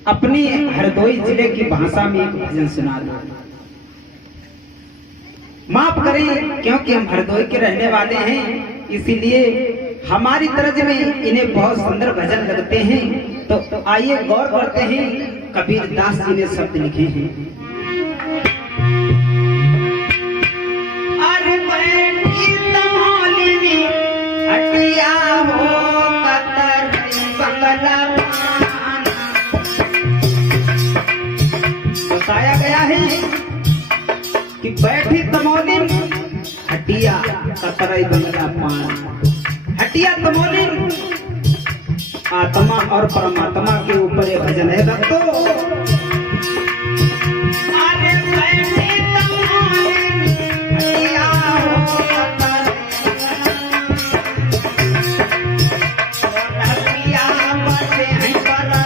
अपनी हरदोई जिले की भाषा में एक भजन सुना दो। माफ करें क्योंकि हम हरदोई के रहने वाले हैं, इसीलिए हमारी तरज में इन्हें बहुत सुंदर भजन लगते हैं। तो आइए गौर करते हैं, कबीर दास जी ने शब्द लिखे हैं। अरे बैठी तमौली हटिया हो कतर बंगला बताया गया है कि बैठी तमौली हटिया कतरई बंगला पान। हटिया तमौली आत्मा और परमात्मा के ऊपर ये भजन है भक्तों। अरे बैठी तमौली हटिया हो कतर हटिया बसे हैं परम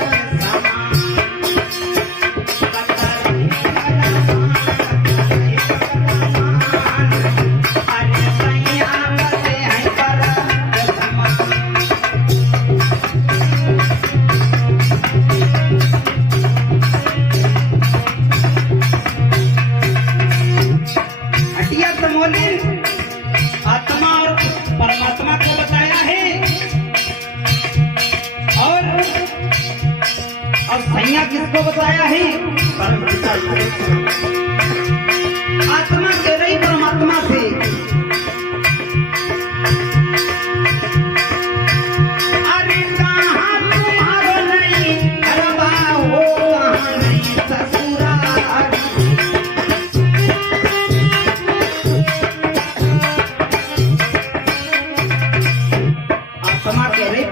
आत्मा और परमात्मा को बताया है। और सैया किसको बताया है? परम पिता। आत्मा कह रही परमात्मा से, अरे कहाँ तुम्हारो नहीं हरवा हो, कहाँ नहीं ससुरा।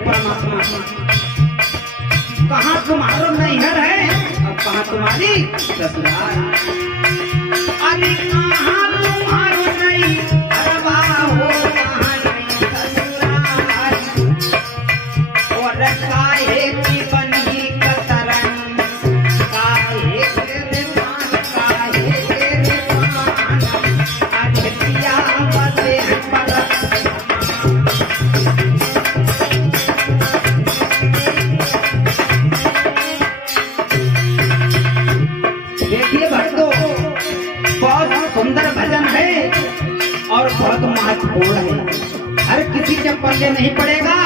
परमात्मा कहाँ तुम्हारो नैहर है और कहाँ तुम्हारी ससुराल। अरे कहाँ तुम्हारो नैहर हो, कहाँ नहीं ससुराल। और काहे की बनी कतरन, काहे तेरे पान, काहे तेरे पान। आज पिया बसे पर सुंदर भजन है और बहुत महत्वपूर्ण है। हर किसी के पल्ले नहीं पड़ेगा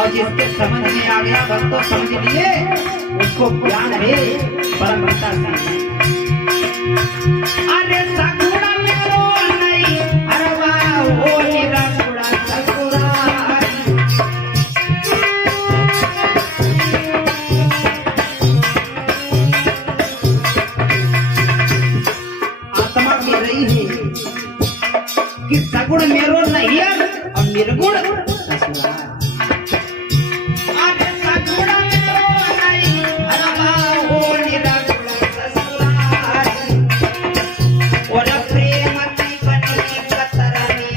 और जिसके समझ में आ गया भक्तों समझ लिए, उसको ज्ञान है परम पिता से। अरे सकुड़ा मेरो नहीं हरवा हो, निरकुड़ा सकुड़ा। आत्मा कह रही है कि सगुण मेरो नैहर और निर्गुण ससुराल। अरे सगुण मेरो नैहर हो, निरगुण ससुराल। और प्रेम की बनी कतरनी,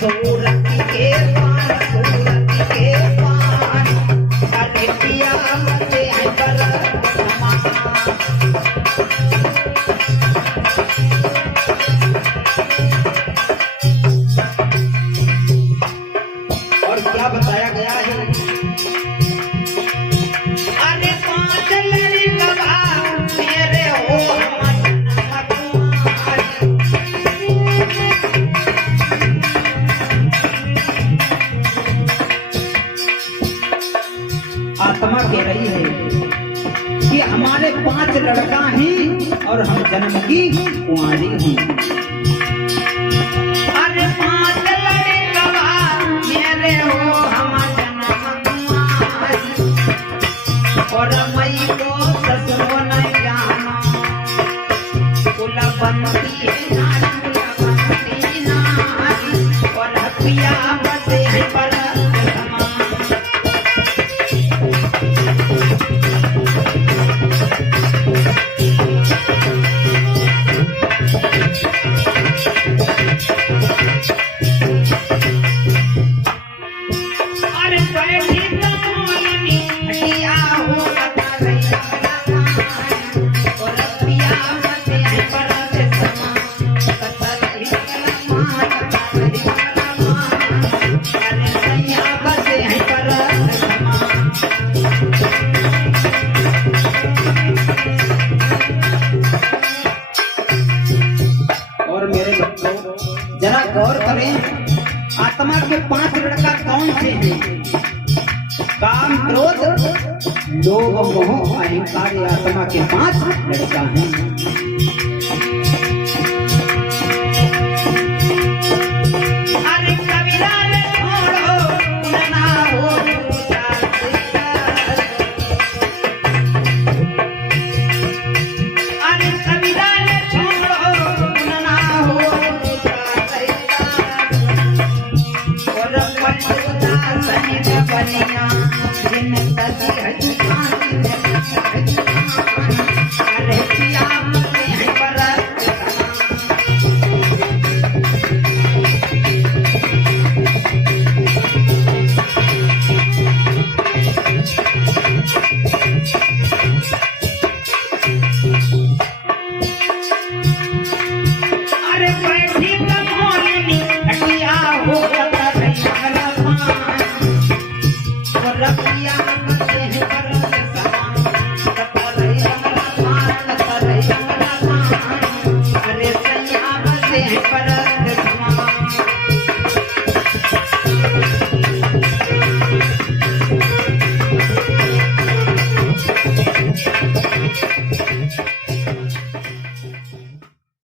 सूरत के पान, सूरत के पान। अरे पिया बसे हैं परम बताया गया है। अरे पांच लड़का मेरे हो आत्मा कह रही है कि हमारे 5 लड़का हैं और हम जन्म की कुंवारी हैं। अरे 5 लड़का मेरे हो हम और मई को ससुरो न जानो, कुलवंती है नारी, कुलवंती नारी। और पिया बसे हैं पर समान। के 5 लड़का कौन से हैं? काम, क्रोध, लोभ, मोह, अहंकार, आत्मा के 5 लड़का हैं।